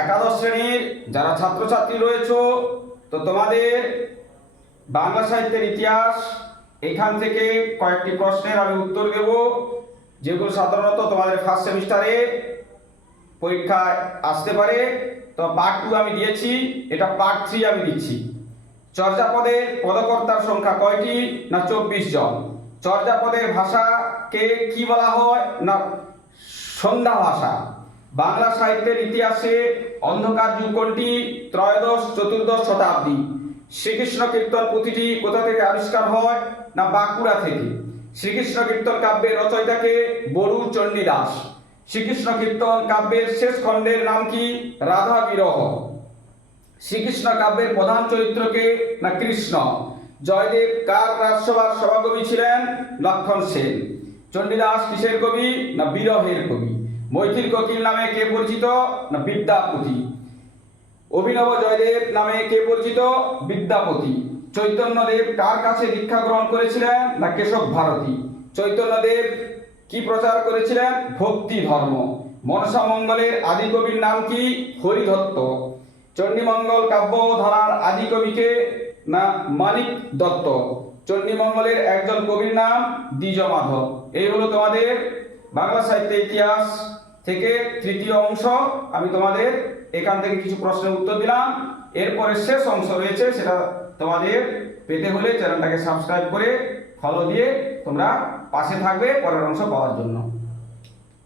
একাদশ শ্রেণির যারা ছাত্রছাত্রী রয়েছে, তো তোমাদের বাংলা সাহিত্যের ইতিহাস, এখান থেকে কয়েকটি প্রশ্নের আমি উত্তর দেব, যেগুলো সাধারণত তোমাদের ফার্স্ট সেমিস্টারে পরীক্ষায় আসতে পারে। তো পার্ট টু আমি দিয়েছি, এটা পার্ট থ্রি আমি দিচ্ছি। চর্যাপদের পদকর্তার সংখ্যা কয়টি না চব্বিশ জন? চর্যাপদের ভাষাকে কি বলা হয় না সন্ধ্যা ভাষা? বাংলা সাহিত্যের ইতিহাসে অন্ধকার যুগ কোনটি ত্রয়োদশ, চতুর্দশ শতাব্দী। শ্রীকৃষ্ণ কীর্তন পুঁথিটি কোথা থেকে আবিষ্কার হয় না বাঁকুড়া থেকে? শ্রীকৃষ্ণ কীর্তন কাব্যের রচয়িতাকে বরু চণ্ডীদাস। শ্রীকৃষ্ণ কীর্তন কাব্যের শেষ খণ্ডের নাম কি? রাধা বিরহ। শ্রীকৃষ্ণ কাব্যের প্রধান চরিত্রকে না কৃষ্ণ? জয়দেব কার রাজসভার সভাকবি ছিলেন? লক্ষণ সেন। চণ্ডীদাস কিসের কবি? না বিরহের কবি? মৈথিল কোকিল নামে কে পরিচিত? না, বিদ্যাপতি। অভিনব জয়দেব নামে কে পরিচিত? বিদ্যাপতি। চৈতন্যদেব কার কাছে দীক্ষা গ্রহণ করেছিলেন? না, কেশব ভারতী। চৈতন্যদেব কি প্রচার করেছিলেন? ভক্তি ধর্ম। মনসা মঙ্গলের আদি কবির নাম কি? হরিদত্ত। চণ্ডীমঙ্গল কাব্য ধারার আদি কবিকে না, মানিক দত্ত। চণ্ডীমঙ্গলের একজন কবির নাম দ্বিজ মাধব এই হলো তোমাদের বাংলা সাহিত্যের ইতিহাস থেকে তৃতীয় অংশ আমি তোমাদের এখান থেকে কিছু প্রশ্নের উত্তর দিলাম। এরপরে শেষ অংশ রয়েছে, সেটা তোমাদের পেতে হলে চ্যানেলটাকে সাবস্ক্রাইব করে ফলো দিয়ে তোমরা পাশে থাকবে পরের অংশ পাওয়ার জন্য।